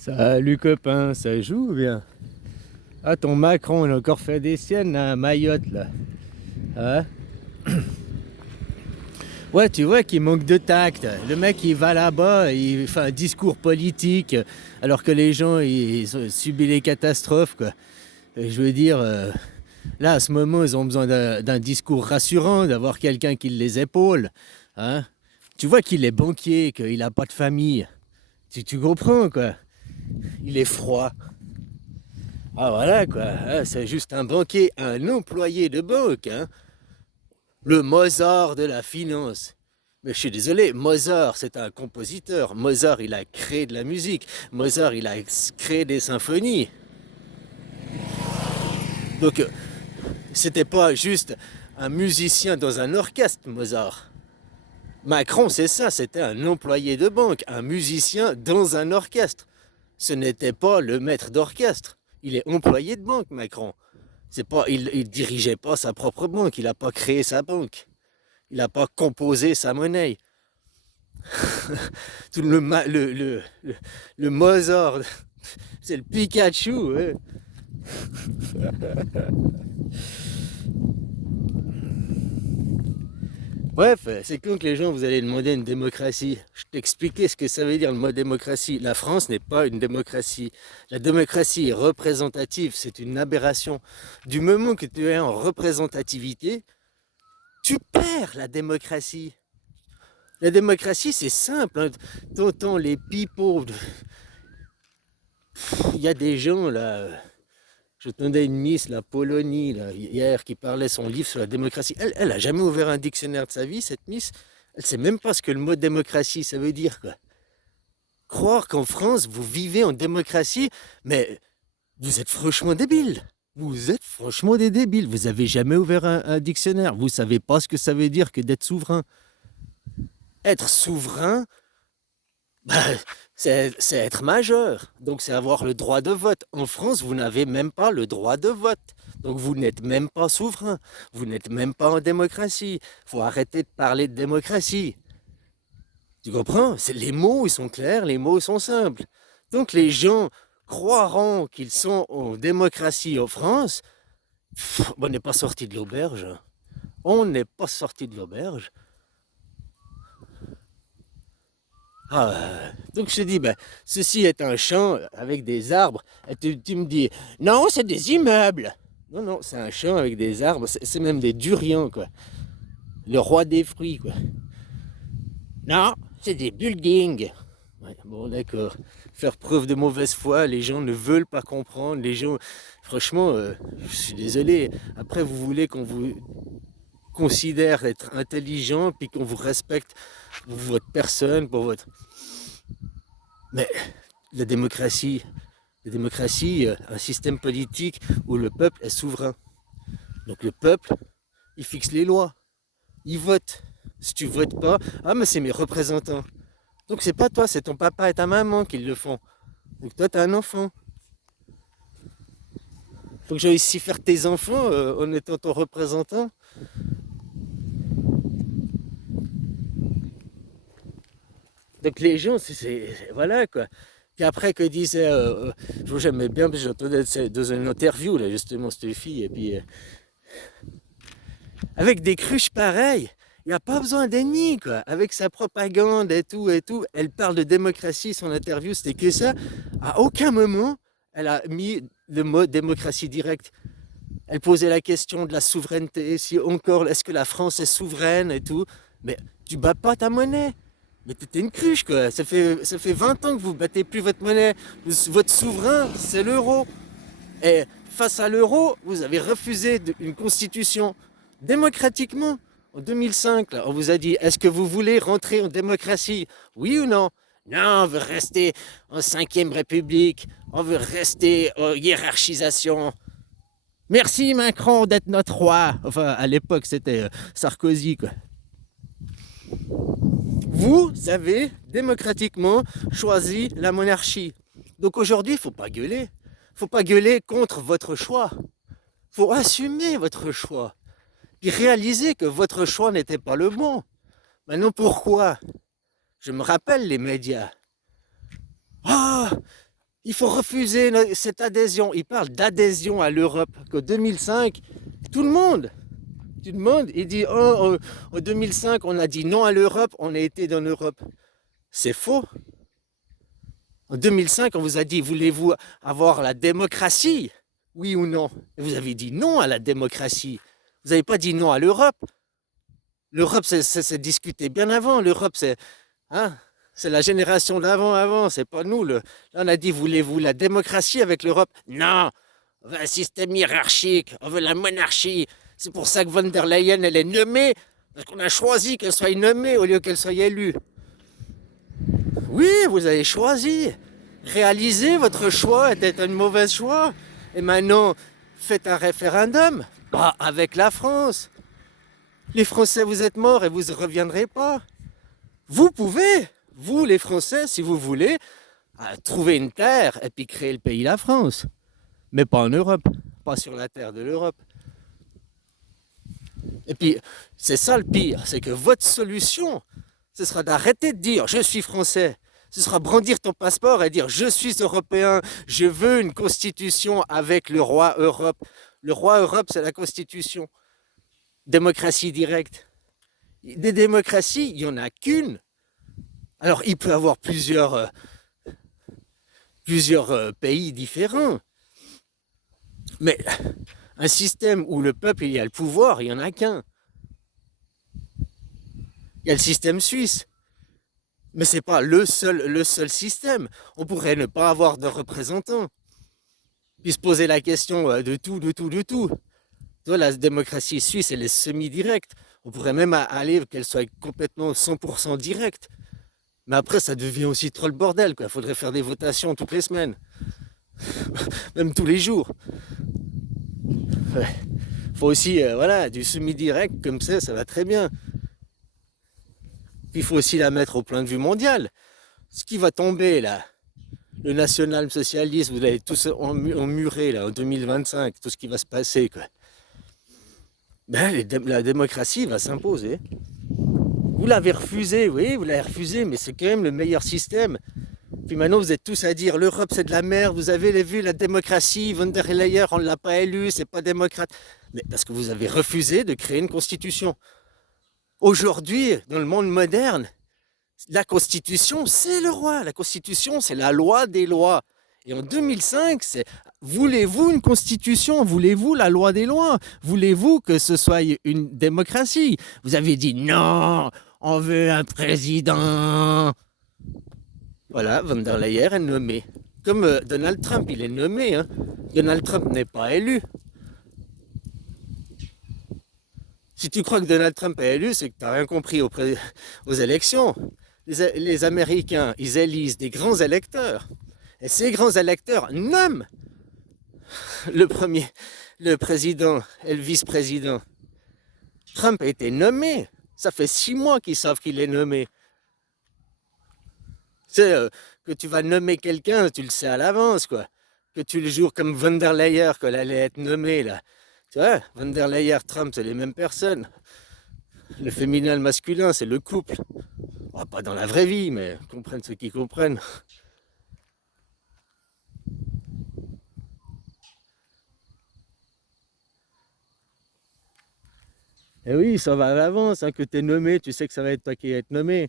Salut copain, ça joue ou bien? Ah ton Macron il a encore fait des siennes là, à Mayotte là. Hein? Ouais tu vois qu'il manque de tact. Le mec il va là-bas, il fait un discours politique alors que les gens ils ont subi les catastrophes quoi. Et je veux dire, là à ce moment ils ont besoin d'un discours rassurant, d'avoir quelqu'un qui les épaule. Hein? Tu vois qu'il est banquier, qu'il a pas de famille. Tu comprends quoi? Il est froid. Ah voilà quoi, hein, c'est juste un banquier, un employé de banque, hein. Le Mozart de la finance. Mais je suis désolé, Mozart c'est un compositeur. Mozart il a créé de la musique. Mozart il a créé des symphonies. Donc c'était pas juste un musicien dans un orchestre, Mozart. Macron c'est ça, c'était un employé de banque, un musicien dans un orchestre. Ce n'était pas le maître d'orchestre. Il est employé de banque, Macron. C'est pas, il dirigeait pas sa propre banque, il n'a pas créé sa banque, il n'a pas composé sa monnaie. Tout le Mozart, c'est le Pikachu. Ouais. Bref, c'est quand que les gens vous allez demander une démocratie. Je t'expliquais ce que ça veut dire le mot démocratie. La France n'est pas une démocratie. La démocratie est représentative, c'est une aberration. Du moment que tu es en représentativité, tu perds la démocratie. La démocratie, c'est simple. Hein. T'entends les pipeaux. Il y a des gens, là. Je t'entendais une miss, la Polonie, là, hier, qui parlait son livre sur la démocratie. Elle a jamais ouvert un dictionnaire de sa vie, cette miss. Elle sait même pas ce que le mot démocratie, ça veut dire, quoi. Croire qu'en France, vous vivez en démocratie, mais vous êtes franchement débiles. Vous êtes franchement des débiles. Vous avez jamais ouvert un dictionnaire. Vous savez pas ce que ça veut dire que d'être souverain. Être souverain, bah, c'est être majeur, donc c'est avoir le droit de vote. En France, vous n'avez même pas le droit de vote. Donc vous n'êtes même pas souverain, vous n'êtes même pas en démocratie. Il faut arrêter de parler de démocratie. Tu comprends? Les mots, ils sont clairs, les mots sont simples. Donc les gens croiront qu'ils sont en démocratie en France. On n'est pas sorti de l'auberge. On n'est pas sorti de l'auberge. Ah, donc je te dis, ben, ceci est un champ avec des arbres. Et tu me dis, non, c'est des immeubles. Non, non, c'est un champ avec des arbres. C'est même des durians, quoi. Le roi des fruits, quoi. Non, c'est des buildings. Ouais, bon, d'accord. Faire preuve de mauvaise foi, les gens ne veulent pas comprendre. Les gens, franchement, je suis désolé. Après, vous voulez qu'on vous considère être intelligent, puis qu'on vous respecte pour votre personne, pour votre... Mais la démocratie, un système politique où le peuple est souverain. Donc le peuple, il fixe les lois, il vote. Si tu votes pas, ah mais c'est mes représentants. Donc c'est pas toi, c'est ton papa et ta maman qui le font. Donc toi t'as un enfant. Faut que j'aille ici faire tes enfants en étant ton représentant. Donc les gens, voilà quoi. Puis après que disait, j'aimais bien, parce que j'entendais dans une interview là justement cette fille, et puis avec des cruches pareilles, il n'y a pas besoin d'ennemis, quoi. Avec sa propagande et tout, elle parle de démocratie, son interview, c'était que ça. À aucun moment, elle a mis le mot démocratie directe. Elle posait la question de la souveraineté, si encore, est-ce que la France est souveraine et tout. Mais tu bats pas ta monnaie. Mais t'es une cruche, quoi. Ça fait 20 ans que vous battez plus votre monnaie. Votre souverain, c'est l'euro. Et face à l'euro, vous avez refusé une constitution démocratiquement. En 2005, là, on vous a dit, est-ce que vous voulez rentrer en démocratie? Oui ou non? Non, on veut rester en 5e République. On veut rester en hiérarchisation. Merci Macron d'être notre roi. Enfin, à l'époque, c'était Sarkozy, quoi. Vous avez démocratiquement choisi la monarchie. Donc aujourd'hui, il ne faut pas gueuler. Il ne faut pas gueuler contre votre choix. Il faut assumer votre choix. Puis réaliser que votre choix n'était pas le bon. Maintenant, pourquoi? Je me rappelle les médias. Ah, Il faut refuser cette adhésion. Il parle d'adhésion à l'Europe. Qu'en 2005, tout le monde, il dit, oh, en 2005, on a dit non à l'Europe, on a été dans l'Europe. C'est faux. En 2005, on vous a dit, voulez-vous avoir la démocratie? Oui ou non? Et vous avez dit non à la démocratie. Vous n'avez pas dit non à l'Europe. L'Europe, c'est discuté bien avant. L'Europe, hein, c'est la génération d'avant, c'est pas nous. Là, on a dit, voulez-vous la démocratie avec l'Europe? Non, on veut un système hiérarchique, on veut la monarchie. C'est pour ça que von der Leyen, elle est nommée, parce qu'on a choisi qu'elle soit nommée au lieu qu'elle soit élue. Oui, vous avez choisi. Réalisez votre choix était un mauvais choix. Et maintenant, faites un référendum. Pas avec la France. Les Français, vous êtes morts et vous ne reviendrez pas. Vous pouvez, vous les Français, si vous voulez, trouver une terre et puis créer le pays la France. Mais pas en Europe, pas sur la terre de l'Europe. Et puis, c'est ça le pire, c'est que votre solution, ce sera d'arrêter de dire je suis français. Ce sera brandir ton passeport et dire je suis européen, je veux une constitution avec le roi Europe. Le roi Europe, c'est la constitution. Démocratie directe. Des démocraties, il n'y en a qu'une. Alors, il peut y avoir plusieurs pays différents. Mais un système où le peuple il y a le pouvoir, il n'y en a qu'un. Il y a le système suisse. Mais ce n'est pas le seul système. On pourrait ne pas avoir de représentants. Puis se poser la question de tout. Toi, la démocratie suisse, elle est semi-directe. On pourrait même aller qu'elle soit complètement 100% directe. Mais après, ça devient aussi trop le bordel, quoi. Il faudrait faire des votations toutes les semaines. Même tous les jours. Ouais. Faut aussi, voilà, du semi-direct, comme ça va très bien. Puis il faut aussi la mettre au point de vue mondial. Ce qui va tomber, là, le national-socialisme, vous l'avez tous emmuré, là, en 2025, tout ce qui va se passer, quoi. Ben, la démocratie va s'imposer. Vous l'avez refusé, oui, vous l'avez refusé, mais c'est quand même le meilleur système. Puis maintenant, vous êtes tous à dire l'Europe, c'est de la merde, vous avez vu la démocratie, von der Leyen, on ne l'a pas élu, c'est pas démocrate. Mais parce que vous avez refusé de créer une constitution. Aujourd'hui, dans le monde moderne, la constitution, c'est le roi. La constitution, c'est la loi des lois. Et en 2005, c'est voulez-vous une constitution? Voulez-vous la loi des lois? Voulez-vous que ce soit une démocratie? Vous avez dit non, on veut un président. Voilà, von der Leyen est nommée. Comme Donald Trump, il est nommé. Hein. Donald Trump n'est pas élu. Si tu crois que Donald Trump est élu, c'est que tu n'as rien compris aux élections. Les Américains, ils élisent des grands électeurs. Et ces grands électeurs nomment le président et le vice-président. Trump a été nommé. Ça fait 6 mois qu'ils savent qu'il est nommé. C'est que tu vas nommer quelqu'un, tu le sais à l'avance, quoi. Que tu le jures comme von der Leyen, qu'elle allait être nommée, là. Tu vois, von der Leyen, Trump, c'est les mêmes personnes. Le féminin, le masculin, c'est le couple. Oh, pas dans la vraie vie, mais comprennent ceux qui comprennent. Et oui, ça va à l'avance, hein, que tu es nommé, tu sais que ça va être toi qui vas être nommé.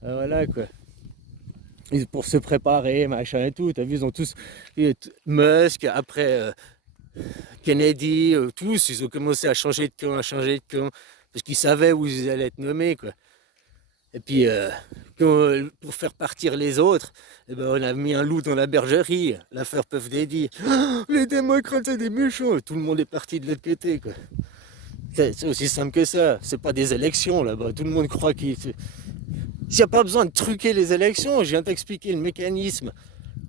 Voilà, quoi. Pour se préparer, machin et tout. T'as vu, ils ont tous. Musk, après Kennedy, tous, ils ont commencé à changer de camp, parce qu'ils savaient où ils allaient être nommés, quoi. Et puis, pour faire partir les autres, eh ben, on a mis un loup dans la bergerie, l'affaire Puff Daddy. Oh, les démocrates, c'est des méchants. Tout le monde est parti de l'autre côté, quoi. C'est aussi simple que ça. C'est pas des élections, là-bas. Tout le monde croit qu'il... Il n'y a pas besoin de truquer les élections, je viens t'expliquer le mécanisme.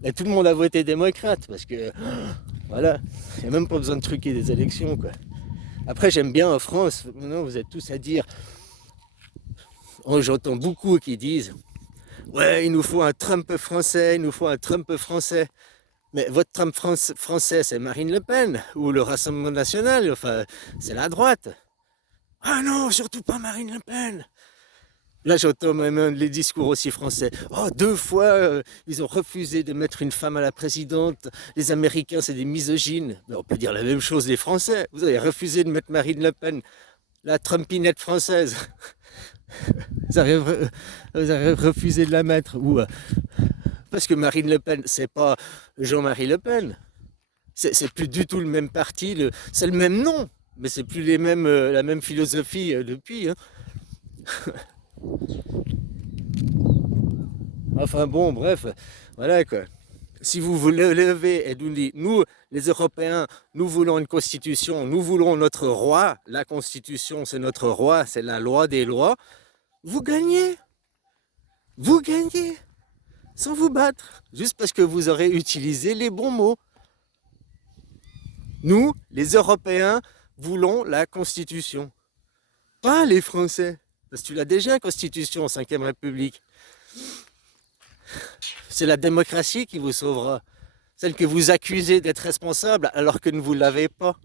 Et tout le monde a voté démocrate, parce que, voilà, il n'y a même pas besoin de truquer des élections, quoi. Après, j'aime bien en France, maintenant vous êtes tous à dire, oh, j'entends beaucoup qui disent, ouais, il nous faut un Trump français, il nous faut un Trump français. Mais votre Trump français, c'est Marine Le Pen, ou le Rassemblement National, enfin, c'est la droite. Ah non, surtout pas Marine Le Pen. Là, j'entends même les discours aussi français. Oh, 2 fois, ils ont refusé de mettre une femme à la présidente. Les Américains, c'est des misogynes. Mais on peut dire la même chose des Français. Vous avez refusé de mettre Marine Le Pen, la Trumpinette française. Vous avez, vous avez refusé de la mettre. Parce que Marine Le Pen, c'est pas Jean-Marie Le Pen. C'est plus du tout le même parti. C'est le même nom. Mais c'est plus la même philosophie depuis, hein. Enfin bon, bref, voilà quoi. Si vous vous levez et nous dites, nous, les Européens, nous voulons une constitution, nous voulons notre roi, la constitution c'est notre roi, c'est la loi des lois, vous gagnez, sans vous battre, juste parce que vous aurez utilisé les bons mots. Nous, les Européens, voulons la constitution, pas les Français. Parce que tu l'as déjà, constitution, 5e République. C'est la démocratie qui vous sauvera. Celle que vous accusez d'être responsable alors que ne vous l'avez pas.